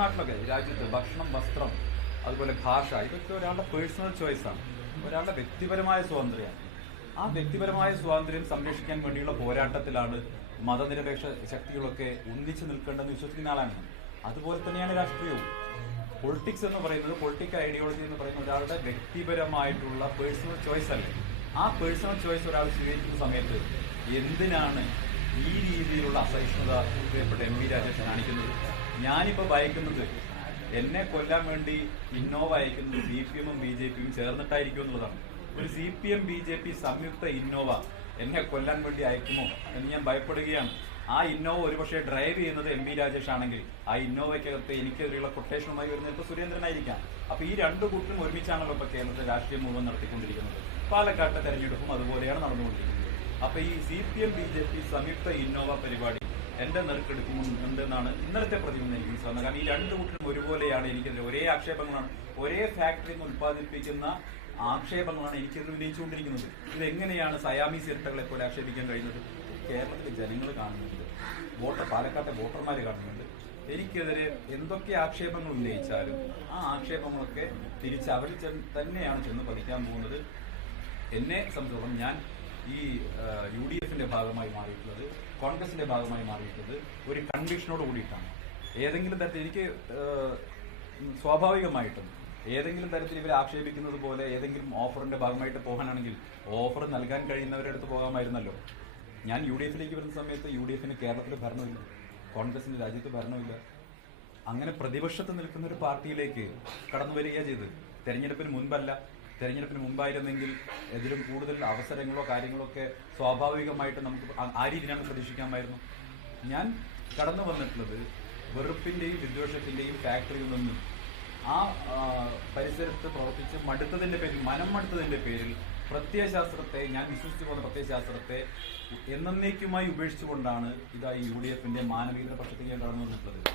നാട്ടിലൊക്കെ രാജ്യത്ത് ഭക്ഷണം, വസ്ത്രം, അതുപോലെ ഭാഷ, ഇതൊക്കെ ഒരാളുടെ പേഴ്സണൽ ചോയ്സാണ്, ഒരാളുടെ വ്യക്തിപരമായ സ്വാതന്ത്ര്യമാണ്. ആ വ്യക്തിപരമായ സ്വാതന്ത്ര്യം സംരക്ഷിക്കാൻ വേണ്ടിയുള്ള പോരാട്ടത്തിലാണ് മതനിരപേക്ഷ ശക്തികളൊക്കെ ഒന്നിച്ചു നിൽക്കേണ്ടെന്ന് വിശ്വസിക്കുന്ന ആളാണ്. അതുപോലെ തന്നെയാണ് രാഷ്ട്രീയവും. പൊളിറ്റിക്സ് എന്ന് പറയുന്നത്, പൊളിറ്റിക്കൽ ഐഡിയോളജി എന്ന് പറയുന്നത് ഒരാളുടെ വ്യക്തിപരമായിട്ടുള്ള പേഴ്സണൽ ചോയ്സ് അല്ലേ. ആ പേഴ്സണൽ ചോയ്സ് ഒരാൾ സ്വീകരിക്കുന്ന സമയത്ത് എന്തിനാണ് ഈ രീതിയിലുള്ള അസഹിഷ്ണുത പ്രിയപ്പെട്ട എം വി രാജേഷ് കാണിക്കുന്നത്? ഞാനിപ്പോൾ ഭയക്കുന്നത് എന്നെ കൊല്ലാൻ വേണ്ടി ഇന്നോവ അയക്കുന്നത് CPM ഉം BJP യും ചേർന്നിട്ടായിരിക്കും എന്നുള്ളതാണ്. ഒരു CPM BJP സംയുക്ത ഇന്നോവ എന്നെ കൊല്ലാൻ വേണ്ടി അയക്കുമോ എന്ന് ഞാൻ ഭയപ്പെടുകയാണ്. ആ ഇന്നോവ ഒരുപക്ഷെ ഡ്രൈവ് ചെയ്യുന്നത് എം വി രാജേഷ് ആണെങ്കിൽ ആ ഇന്നോവയ്ക്കകത്ത് എനിക്കെതിരെയുള്ള കൊട്ടേഷനുമായി വരുന്നത് ഇപ്പോൾ സുരേന്ദ്രനായിരിക്കാം. അപ്പൊ ഈ രണ്ടു കൂട്ടരും ഒരുമിച്ചാണല്ലോ ഇപ്പൊ കേരളത്തിൽ രാഷ്ട്രീയം മുഴുവൻ നടത്തിക്കൊണ്ടിരിക്കുന്നത്. പാലക്കാട്ടെ തെരഞ്ഞെടുപ്പും അതുപോലെയാണ് നടന്നുകൊണ്ടിരിക്കുന്നത്. അപ്പൊ ഈ CPM BJP സംയുക്ത ഇന്നോവ പരിപാടി എന്റെ നെറുക്കെടുക്കുന്നുണ്ടെന്നാണ് ഇന്നലത്തെ പ്രതിനിധി എനിക്ക് മനസ്സിലാകുന്നത്. കാരണം ഈ രണ്ടു കൂട്ടരും ഒരുപോലെയാണ് എനിക്കെതിരെ, ഒരേ ആക്ഷേപങ്ങളാണ്, ഒരേ ഫാക്ടറിയിൽ നിന്ന് ഉത്പാദിപ്പിക്കുന്ന ആക്ഷേപങ്ങളാണ് എനിക്കെതിരെ ഉന്നയിച്ചുകൊണ്ടിരിക്കുന്നത്. ഇതെങ്ങനെയാണ് സയാമീസ് ഇരട്ടകളെ പോലെ ആക്ഷേപിക്കാൻ കഴിയുന്നത്? കേരളത്തിലെ ജനങ്ങൾ കാണുന്നുണ്ട്, പാലക്കാട്ടെ വോട്ടർമാർ കാണുന്നുണ്ട്. എനിക്കെതിരെ എന്തൊക്കെ ആക്ഷേപങ്ങൾ ഉന്നയിച്ചാലും ആ ആക്ഷേപങ്ങളൊക്കെ തിരിച്ച് അവരിൽ തന്നെയാണ് ചെന്ന് പതിക്കാൻ പോകുന്നത്. എന്നെ സംബന്ധിച്ചിടത്തോളം ഞാൻ ഈ UDFന്റെ ഭാഗമായി മാറിയിട്ടുള്ളത്, കോൺഗ്രസിന്റെ ഭാഗമായി മാറിയിട്ടുള്ളത് ഒരു കൺവിക്ഷനോട് കൂടിയിട്ടാണ്. ഏതെങ്കിലും തരത്തിൽ എനിക്ക് സ്വാഭാവികമായിട്ടും ഏതെങ്കിലും തരത്തിൽ ഇവരെ ആക്ഷേപിക്കുന്നത് പോലെ ഏതെങ്കിലും ഓഫറിന്റെ ഭാഗമായിട്ട് പോകാനാണെങ്കിൽ ഓഫർ നൽകാൻ കഴിയുന്നവരുടെ അടുത്ത് പോകാമായിരുന്നല്ലോ. ഞാൻ UDFിലേക്ക് വരുന്ന സമയത്ത് UDFന് കേരളത്തിൽ ഭരണമില്ല, കോൺഗ്രസിന് രാജ്യത്ത് ഭരണമില്ല. അങ്ങനെ പ്രതിപക്ഷത്ത് നിൽക്കുന്ന ഒരു പാർട്ടിയിലേക്ക് കടന്നു വരികയാണ് ചെയ്ത്. തെരഞ്ഞെടുപ്പിന് മുൻപല്ല, തെരഞ്ഞെടുപ്പിന് മുമ്പായിരുന്നെങ്കിൽ ഇതിലും കൂടുതൽ അവസരങ്ങളോ കാര്യങ്ങളോ ഒക്കെ സ്വാഭാവികമായിട്ട് നമുക്ക് ആ രീതിയിലാണ് പ്രതീക്ഷിക്കാമായിരുന്നു. ഞാൻ കടന്നു വന്നിട്ടുള്ളത് വെറുപ്പിന്റെയും വിദ്വേഷത്തിന്റെയും ഫാക്ടറിയിൽ നിന്നും ആ പരിസരത്ത് പ്രവർത്തിച്ച് മടുത്തതിന്റെ പേരിൽ, മനം മടുത്തതിന്റെ പേരിൽ പ്രത്യയശാസ്ത്രത്തെ, ഞാൻ വിശ്വസിച്ചു പോകുന്ന പ്രത്യയശാസ്ത്രത്തെ എന്നേക്കുമായി ഉപേക്ഷിച്ചുകൊണ്ടാണ് ഇതാ UDFന്റെ മാനവികത പക്ഷത്തേക്ക് ഞാൻ കടന്നു വന്നിട്ടുള്ളത്.